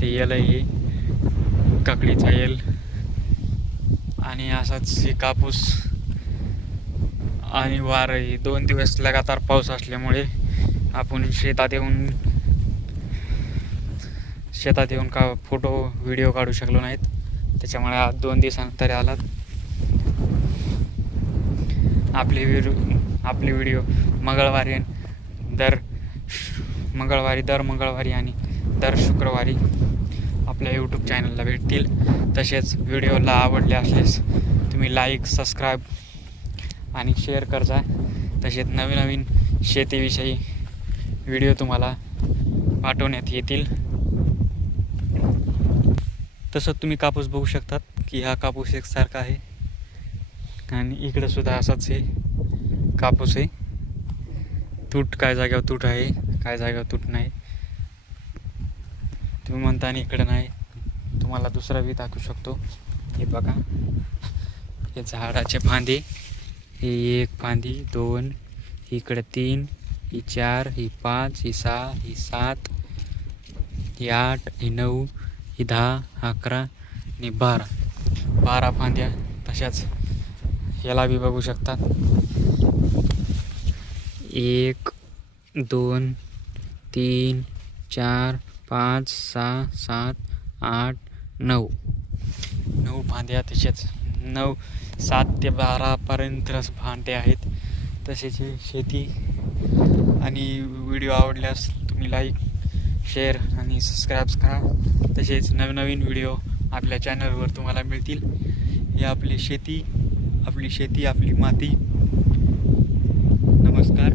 ते येल आहे काकडीचा येल. आणि असाच हे कापूस आणि वार आहे. 2 दिवस लगातार पाऊस असल्यामुळे आपण शेतात येऊन का फोटो व्हिडिओ काढू शकलो नाहीत. त्याच्यामुळे आज 2 दिवसानंतर आलात. आपले व्हिडिओ दर मंगळवारी आणि दर शुक्रवारी आपल्या यूट्यूब चॅनलला भेटतील. तसेच व्हिडिओला आवडले असल्यास तुम्ही लाईक, सबस्क्राईब आणि शेअर करजा. तसेच नवीन शेतीविषयी व्हिडिओ तुम्हाला पाठवण्यात येतील. तसं तुम्ही कापूस बघू शकतात की हा कापूस एकसारखा आहे आणि इकडं सुद्धा असाच आहे कापूस आहे. तूट काय जागेवर तूट आहे, काय जागेवर तूट नाही. तुम्ही म्हणता आणि इकडं नाही, तुम्हाला दुसरा बी दाखवू शकतो. हे बघा, हे झाडाचे फांदे. ही 1 फांदी, 2, इकडे 3, ही 4, ही 5, ही 6, ही 7, ही 8, ही 9, ही 10, 11 आणि 12 फांद्या. तशाच याला बी बघू शकतात. 1, 2, 3, 4, 5, 6, 7, 8, 9 फांद्या. तसेच 7 ते 12 पर्यंत फांदे आहेत. तसेच शेती आणि व्हिडिओ आवडल्यास तुम्ही लाईक, शेअर आणि सबस्क्राईब करा. तसेच नवीन व्हिडिओ आपल्या चॅनलवर तुम्हाला मिळतील. ही आपली शेती, आपली माती. नमस्कार.